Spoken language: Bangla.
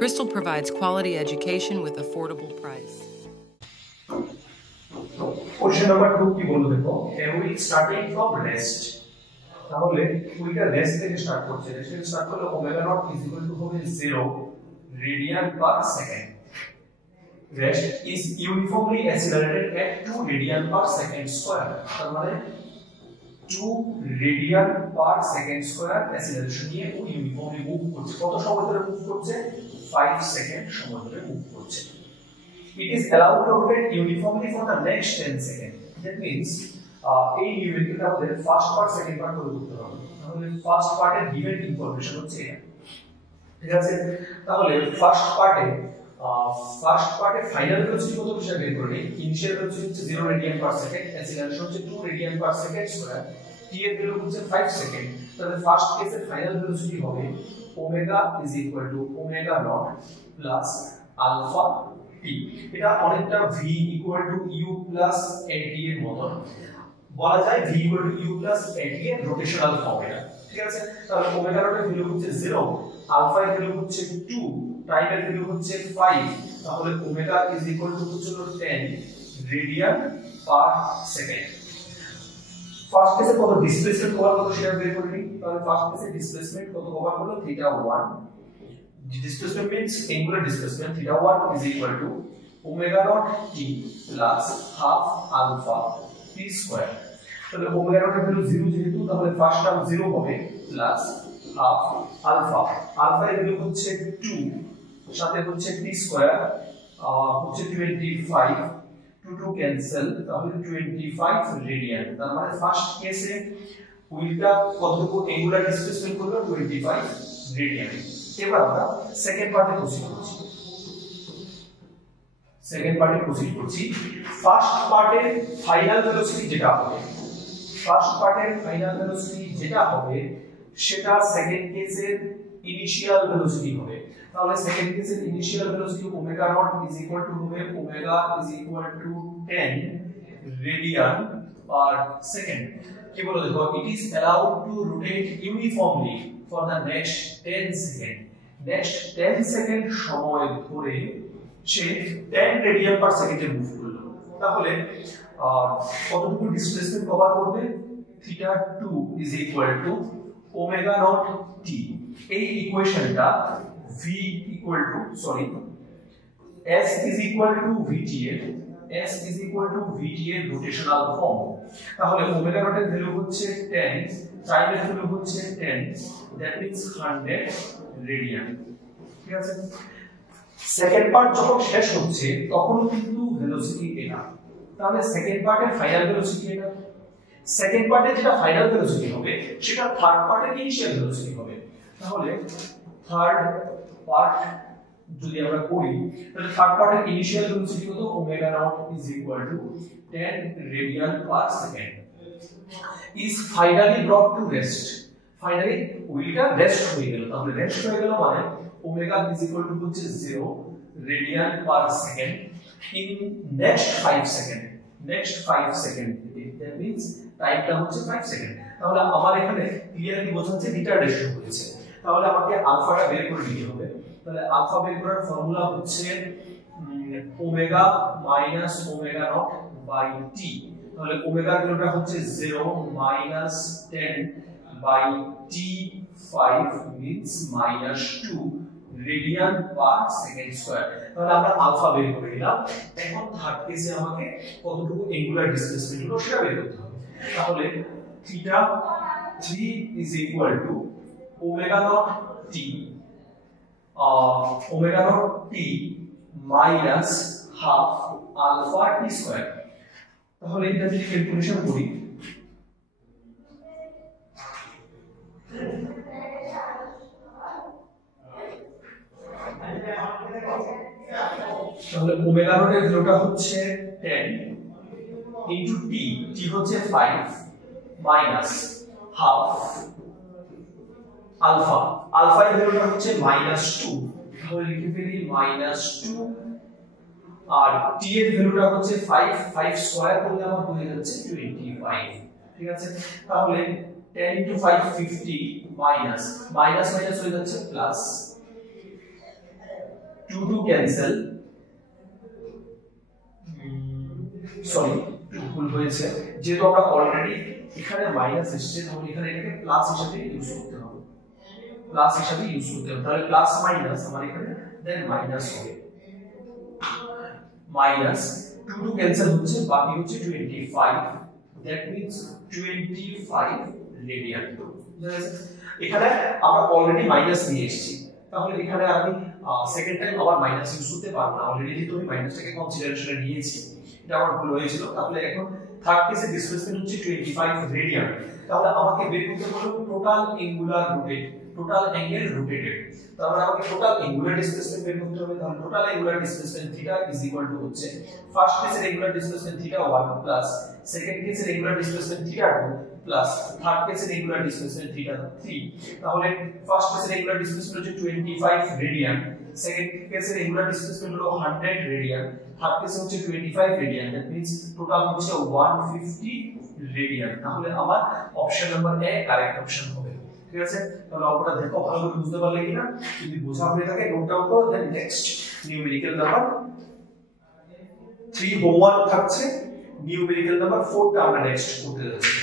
Bristol provides quality education with affordable price. Question number 2 কি বলবো দেখো, we starting from rest. তাহলে ওইটা রেস্ট থেকে স্টার্ট করছে, রেস্ট থেকে স্টার্ট করলে omega not is equal to হবে 0 radian per second. Rest is uniformly accelerated at 2 radian per second square. তার মানে 2 radian per second square acceleration নিয়ে ও ইউনিফর্মলি মুভ করছে। কত সময় ধরে মুভ করছে? 5 সেকেন্ড সময় ধরে মুভ করছে। It is allowed to rotate uniformly for the next 10 seconds. That means এই ইউনিটটা আমাদের ফার্স্ট পার্ট সেকেন্ড পার্ট করে করতে হবে। তাহলে ফার্স্ট পার্টের গিভেন ইনফরমেশন হচ্ছে এটা, ঠিক আছে? তাহলে ফার্স্ট পার্টে ফাইনাল ভেলোসিটি কত হিসাবে বের করে নিই। ইনিশিয়াল ভেলোসিটি হচ্ছে 0 রেডিয়ান পার সেকেন্ড, অ্যাক্সিলারেশন হচ্ছে 2 radian per second square, t এর ভ্যালু হচ্ছে 5 সেকেন্ড। তাহলে ফার্স্ট কেসের ফাইনাল ভেলোসিটি হবে omega is equal to omega not plus alpha t. এটা অনেকটা v equal to u plus at এর মতন বলা যায়। v equal to u plus at এর রোটেশনাল ফর্ম এটা, ঠিক আছে? তাহলে ওমেগা নট এর ভ্যালু হচ্ছে 0, আলফা এর ভ্যালু হচ্ছে 2, টাইম এর ভ্যালু হচ্ছে 5। তাহলে ওমেগা ইজ ইকুয়াল টু হচ্ছে 10 রেডিয়ান পার সেকেন্ড। ফার্স্ট কেসে কত ডিসপ্লেসমেন্ট কভার কত সেটা বের করে নিই। তাহলে ফার্স্ট কেসে ডিসপ্লেসমেন্ট কত কভার হলো? θ1। Displacement means angular displacement. θ1 is equal to omega naught t plus half alpha t square. তাহলে omega naught এর ভ্যালু 0 যেহেতু, তাহলে ফার্স্ট টার্ম 0 হবে প্লাস হাফ আলফা। আলফা এর ভ্যালু হচ্ছে 2, সাথে হচ্ছে t স্কয়ার হচ্ছে 25, 2 ক্যান্সেল, তাহলে 25 রেডিয়ান। তার মানে ফার্স্ট কেসে উইলটা কতটুকু অ্যাঙ্গুলার ডিসপ্লেসমেন্ট করলো? 25 রেডিয়ান। এবার আমরা সেকেন্ড পার্টে প্রসিড করছি। ফার্স্ট পার্টের ফাইনাল ভেলোসিটি যেটা হবে সেটা সেকেন্ড কেসের ইনিশিয়াল ভেলোসিটি হবে। তাহলে সেকেন্ড কেসের initial velocity omega not is equal to হবে omega is equal to 10 radian per second. কি বলে দেখো, it is allowed to rotate uniformly for the next 10 second. Next 10 second সময় ধরে সে 10 রেডিয়ান পার সেকেন্ডে মুভ করলো। তাহলে কতটুকু ডিসপ্লেসমেন্ট কভার করবে? θ2 is equal to omega not t। এই ইকুয়েশনটা s is equal to vt এর রোটেশনাল ফর্ম। তাহলে ওমেগা নট এর ভ্যালু হচ্ছে 10, টাইম এর ভ্যালু হচ্ছে 10, that means 100 রেডিয়ান, ঠিক আছে? সেকেন্ড পার্ট যখন শেষ হচ্ছে তখন কিন্তু ভেলোসিটি এটা। তাহলে সেকেন্ড পার্টের ফাইনাল ভেলোসিটি এটা। সেকেন্ড পার্টে যেটা ফাইনাল ভেলোসিটি হবে সেটা থার্ড পার্টের ইনিশিয়াল ভেলোসিটি হবে। তাহলে থার্ড পার্ট যদি আমরা করি, তাহলে থার্ড পার্টের ইনিশিয়াল ভেলোসিটি কত? Omega not is equal to 10 radian per second is finally brought to rest. Finally উইলটা রেস্ট হয়ে গেল। তাহলে রেস্ট হয়ে গেল মানে ওমেগা ইজ ইকুয়াল টু হচ্ছে 0 radian per second in next 5 second. That means টাইমটা হচ্ছে 5 সেকেন্ড। তাহলে আমার এখানে ক্লিয়ারলি বোঝাচ্ছে রিটার্ডেশন হয়েছে। তাহলে আমাকে আলফাটা বের করে নিতে হবে। তাহলে আলফা বের করার ফর্মুলা হচ্ছে omega minus omega not by t. তাহলে ওমেগা ভ্যালুটা হচ্ছে 0 minus 10 by t5 means -2 radian per second square. তাহলে আমরা আলফা বের করে নিলাম। এখন থার্ড কেসে আমাকে কতটুকু অ্যাঙ্গুলার ডিসপ্লেসমেন্ট হলো সেটা বের করতে হবে। তাহলে θ3 is equal to omega not t minus half alpha t square. তাহলে এটা যদি ক্যালকুলেশন করি, তাহলে ওমেগা নট এর ভ্যালুটা হচ্ছে 10 ইনটু t হচ্ছে 5 মাইনাস হাফ আলফা এর ভ্যালুটা হচ্ছে -2। তাহলে লিখে ফেলি -2 আর t এর ভ্যালুটা হচ্ছে 5 স্কয়ার করলে আমার হয়ে যাচ্ছে 25, ঠিক আছে? তাহলে 10 into 5 50 মাইনাস হয়ে যাচ্ছে প্লাস 2 ক্যান্সেল, সরি ভুল হয়েছে, যেহেতু আমরা অলরেডি এখানে মাইনাস এসেছে তাহলে এখানে এটাকে প্লাস হিসেবে ইউজ করতে হবে, প্লাস হিসেবে ইউজ করতে হবে। তাহলে প্লাস মাইনাস আমার এখানে দেন মাইনাস হবে, মাইনাস 2 ক্যান্সেল হচ্ছে, বাকি হচ্ছে 25, দ্যাট মিন্স 25 রেডিয়ান। এখানে আমরা অলরেডি মাইনাস নিয়ে এসেছি, তাহলে এখানে আমি সেকেন্ড টাইম আবার মাইনাস ইউজ করতে পারবো না, অলরেডি যেহেতু আমি মাইনাসটাকে কনসিডারেশনে নিয়েছি, এটা আমার ভুল হয়েছিল। তাহলে এখন থার্ড কেসে ডিসপ্লেসমেন্ট হচ্ছে 25 রেডিয়ান। তাহলে আমাকে বের করতে হলো total angular rotate, total angle rotated. তাহলে আমাকে টোটাল অ্যাঙ্গুলার ডিসপ্লেসমেন্ট বের করতে হবে। তাহলে total angular displacement theta is equal to হচ্ছে ফার্স্ট কেসের angular displacement theta 1 plus second কেসের angular displacement theta 2 plus third কেসের অ্যাঙ্গুলার ডিসপ্লেসমেন্ট থিটা 3। তাহলে ফার্স্ট কেসের অ্যাঙ্গুলার ডিসপ্লেসমেন্ট হচ্ছে 25 রেডিয়ান, সেকেন্ড কেসের অ্যাঙ্গুলার ডিসপ্লেসমেন্ট হলো 100 রেডিয়ান, থার্ড কেসে হচ্ছে 25 রেডিয়ান, দ্যাট মিন্স টোটাল হচ্ছে 150 রেডিয়ান। তাহলে আমার option number A correct option হবে। ঠিক আছে, তাহলে অঙ্কটা দেখো ভালো করে বুঝতে পারলে কিনা, যদি বোঝা হয়ে থাকে নোট ডাউন করো। Then next numerical number 3 homework থাকছে, নিউমেরিক্যাল নাম্বার 4টা আমরা নেক্সট করতে যাচ্ছি।